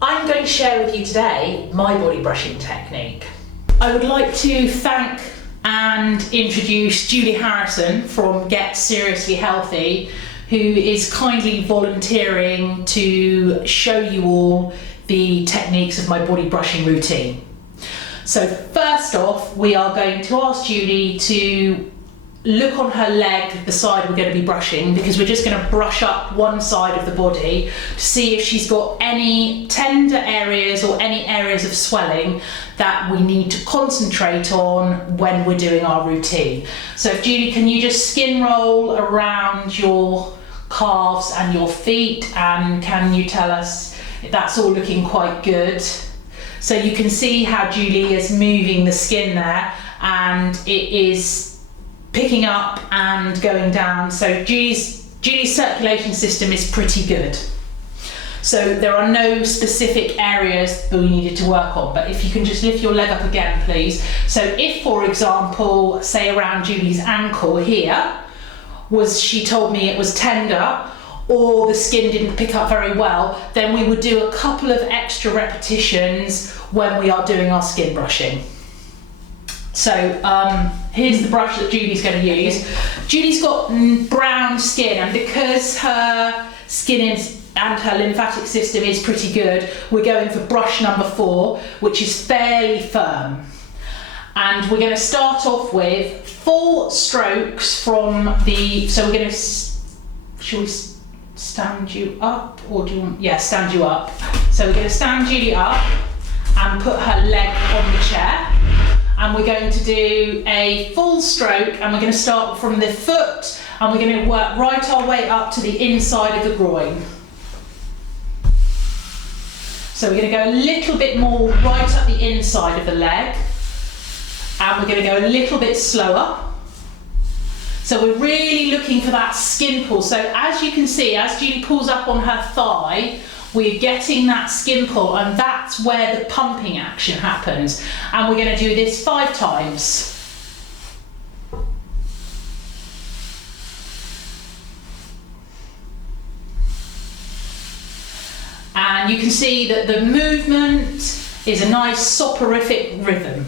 I'm going to share with you today my body brushing technique. I would like to thank and introduce Julie Harrison from Get Seriously Healthy, who is kindly volunteering to show you all the techniques of my body brushing routine. So first off, we are going to ask Julie to look on her leg, the side we're going to be brushing, because we're just going to brush up one side of the body to see if she's got any tender areas or any areas of swelling that we need to concentrate on when we're doing our routine. So Julie, can you just skin roll around your calves and your feet, and can you tell us if that's all looking quite good? So you can see how Julie is moving the skin there, and it is picking up and going down. So Julie's circulation system is pretty good. So there are no specific areas that we needed to work on, but if you can just lift your leg up again, please. So if, for example, say around Julie's ankle here, she told me it was tender, or the skin didn't pick up very well, then we would do a couple of extra repetitions when we are doing our skin brushing. So here's the brush that Julie's going to use. Julie's got brown skin, and because her skin and her lymphatic system is pretty good, we're going for brush number 4, which is fairly firm. And we're going to start off with full strokes from the, so we're going to, shall we stand you up, or do you want, yeah, stand you up. So we're going to stand Julie up and put her leg on the chair. And we're going to do a full stroke, and we're going to start from the foot, and we're going to work right our way up to the inside of the groin. So we're going to go a little bit more right up the inside of the leg, and we're going to go a little bit slower. So we're really looking for that skin pull. So as you can see, as Julie pulls up on her thigh, we're getting that skin pull, and that's where the pumping action happens. And we're going to do this 5 times. And you can see that the movement is a nice soporific rhythm.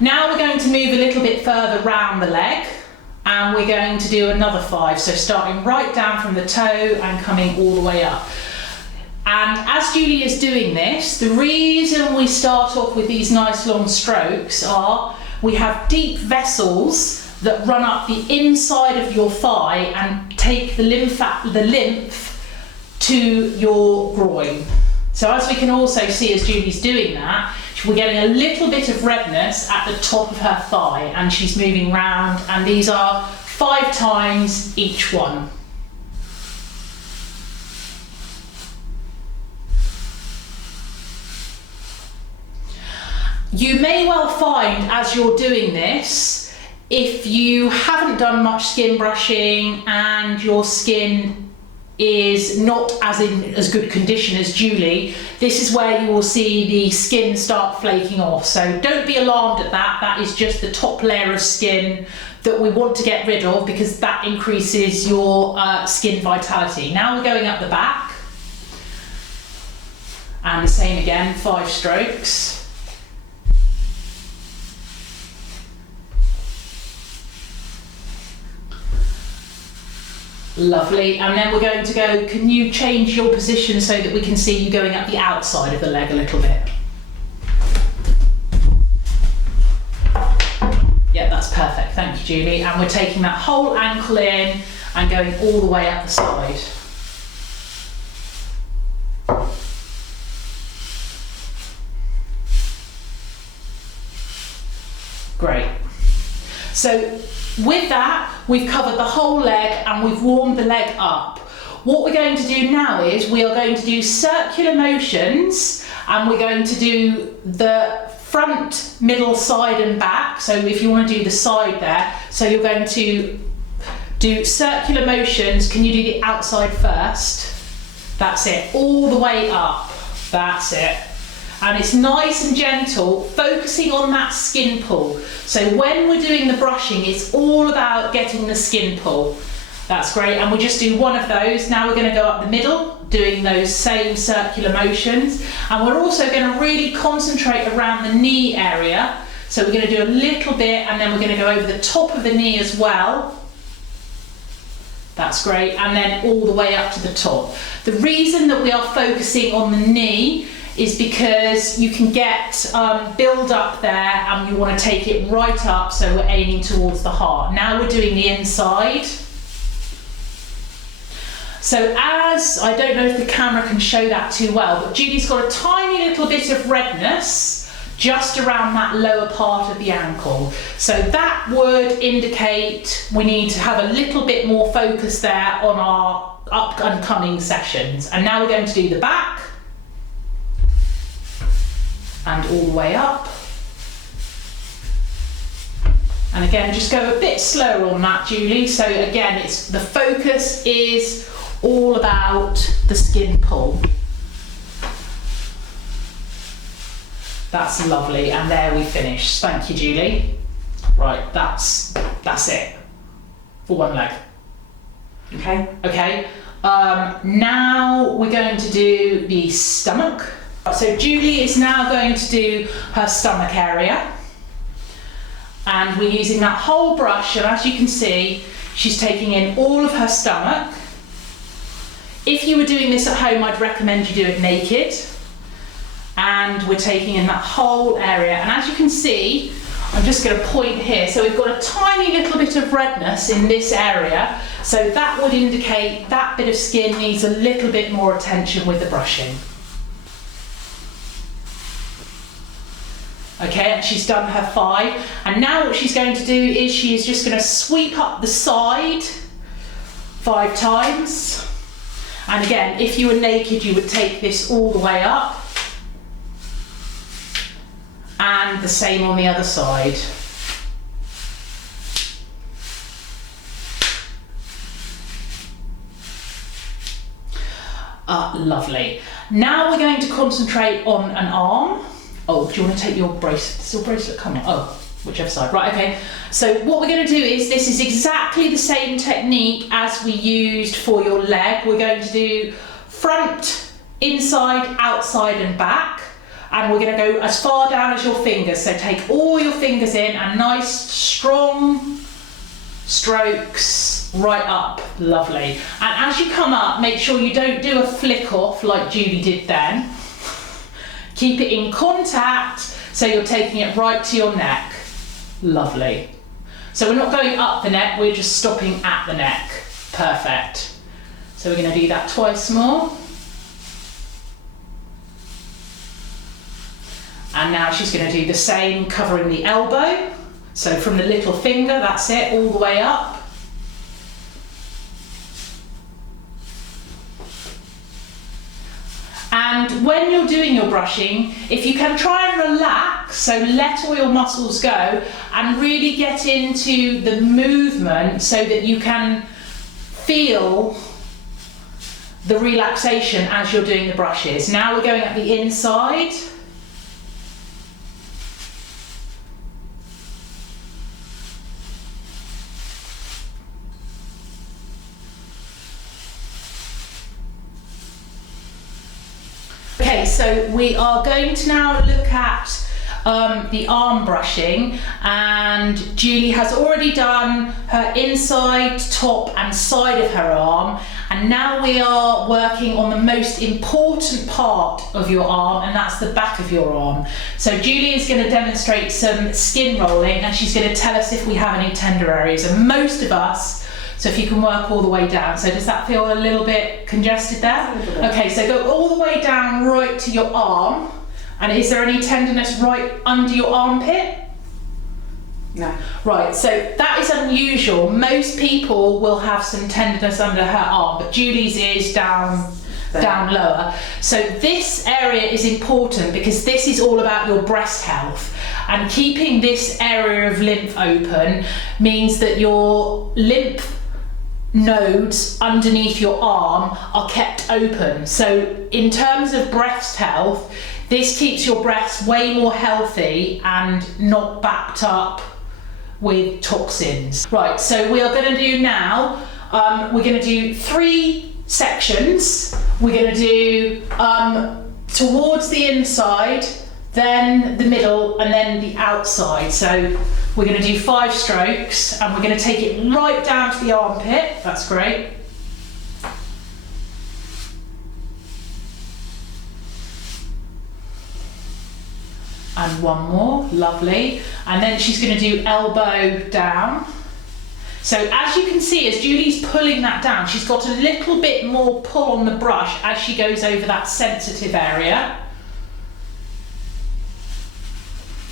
Now we're going to move a little bit further round the leg, and we're going to do another 5. So starting right down from the toe and coming all the way up. And as Julie is doing this, the reason we start off with these nice long strokes are we have deep vessels that run up the inside of your thigh and take the lymph to your groin. So as we can also see as Julie's doing that, we're getting a little bit of redness at the top of her thigh, and she's moving round, and these are 5 times each one. You may well find as you're doing this, if you haven't done much skin brushing and your skin is not as good condition as Julie, this is where you will see the skin start flaking off. So don't be alarmed at that. That is just the top layer of skin that we want to get rid of, because that increases your skin vitality. Now we're going up the back, and the same again, 5 strokes. Lovely, and then we're going to go, can you change your position so that we can see you going up the outside of the leg a little bit? Yeah, that's perfect, thank you Julie. And we're taking that whole ankle in and going all the way up the side. Great. So with that, we've covered the whole leg and we've warmed the leg up. What we're going to do now is we are going to do circular motions, and we're going to do the front, middle, side and back. So if you want to do the side there, so you're going to do circular motions. Can you do the outside first? That's it, all the way up. That's it. And it's nice and gentle, focusing on that skin pull. So when we're doing the brushing, it's all about getting the skin pull. That's great, and we'll just do one of those. Now we're going to go up the middle, doing those same circular motions. And we're also going to really concentrate around the knee area. So we're going to do a little bit, and then we're going to go over the top of the knee as well. That's great. And then all the way up to the top. The reason that we are focusing on the knee is because you can get build up there, and you want to take it right up, so we're aiming towards the heart. Now we're doing the inside. So I don't know if the camera can show that too well, but Julie's got a tiny little bit of redness just around that lower part of the ankle. So that would indicate we need to have a little bit more focus there on our up and coming sessions. And now we're going to do the back and all the way up. And again, just go a bit slower on that, Julie. So again, the focus is all about the skin pull. That's lovely, and there we finish. Thank you, Julie. Right, that's it for one leg. Okay. Okay. Now we're going to do the stomach. So Julie is now going to do her stomach area, and we're using that whole brush. And as you can see, she's taking in all of her stomach. If you were doing this at home, I'd recommend you do it naked. And we're taking in that whole area. And as you can see, I'm just going to point here. So we've got a tiny little bit of redness in this area. So that would indicate that bit of skin needs a little bit more attention with the brushing. Okay, and she's done her 5. And now what she's going to do is she is just going to sweep up the side 5 times. And again, if you were naked, you would take this all the way up. And the same on the other side. Lovely. Now we're going to concentrate on an arm. Oh, do you want to take your bracelet? Does your bracelet come on? Oh, whichever side. Right, okay. So what we're going to do is, this is exactly the same technique as we used for your leg. We're going to do front, inside, outside and back. And we're going to go as far down as your fingers. So take all your fingers in and nice, strong strokes right up. Lovely. And as you come up, make sure you don't do a flick off like Julie did then. Keep it in contact, so you're taking it right to your neck. Lovely. So we're not going up the neck, we're just stopping at the neck. Perfect. So we're going to do that twice more. And now she's going to do the same, covering the elbow. So from the little finger, that's it, all the way up. And when you're doing your brushing, if you can try and relax, so let all your muscles go and really get into the movement so that you can feel the relaxation as you're doing the brushes. Now we're going at the inside. Okay, so we are going to now look at the arm brushing, and Julie has already done her inside, top and side of her arm, and now we are working on the most important part of your arm, and that's the back of your arm. So Julie is going to demonstrate some skin rolling, and she's going to tell us if we have any tender areas, and most of us. So if you can work all the way down. So does that feel a little bit congested there? Okay, so go all the way down right to your arm. And is there any tenderness right under your armpit? No. Right, so that is unusual. Most people will have some tenderness under her arm, but Julie's is down lower. So this area is important because this is all about your breast health. And keeping this area of lymph open means that your lymph nodes underneath your arm are kept open. So in terms of breast health, this keeps your breasts way more healthy and not backed up with toxins. Right, so we are going to do now, we're going to do 3 sections. We're going to do towards the inside, then the middle, and then the outside. So we're going to do 5 strokes, and we're going to take it right down to the armpit. That's great. And 1 more, lovely. And then she's going to do elbow down. So as you can see, as Julie's pulling that down, she's got a little bit more pull on the brush as she goes over that sensitive area.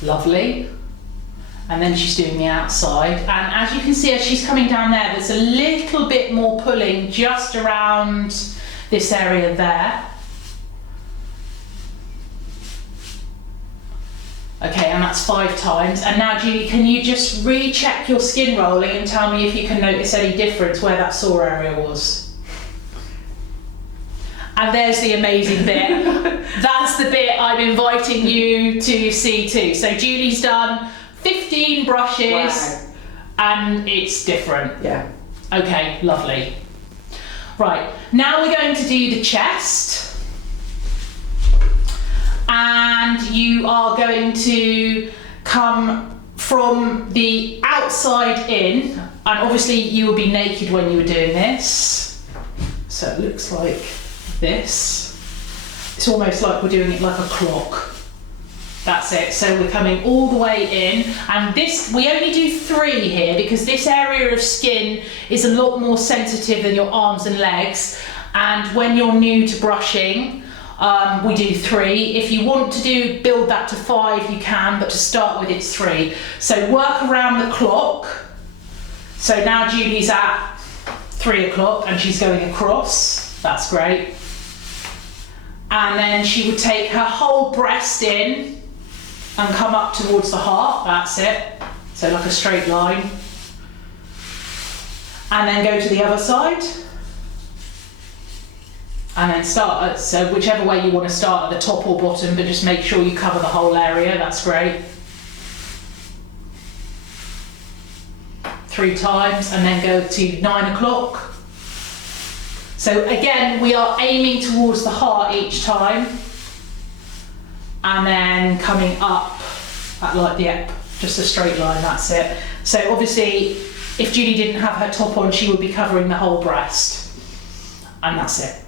Lovely. And then she's doing the outside. And as you can see, as she's coming down there, there's a little bit more pulling just around this area there. Okay, and that's 5 times. And now, Julie, can you just recheck your skin rolling and tell me if you can notice any difference where that sore area was? And there's the amazing bit. That's the bit I'm inviting you to see too. So Julie's done 15 brushes. Wow. And it's different. Yeah. Okay, lovely. Right, now we're going to do the chest. And you are going to come from the outside in, and obviously you will be naked when you were doing this. So it looks like this. It's almost like we're doing it like a clock. That's it. So we're coming all the way in, and this, we only do 3 here because this area of skin is a lot more sensitive than your arms and legs. And when you're new to brushing, we do 3. If you want to build that to 5, you can, but to start with, it's 3. So work around the clock. So now Julie's at 3 o'clock and she's going across. That's great. And then she would take her whole breast in and come up towards the heart. That's it. So like a straight line. And then go to the other side. And then start, so whichever way you want to start, at the top or bottom, but just make sure you cover the whole area. That's great. 3 times, and then go to 9 o'clock. So again, we are aiming towards the heart each time. And then coming up at like the just a straight line, that's it. So obviously, if Julie didn't have her top on, she would be covering the whole breast. And that's it.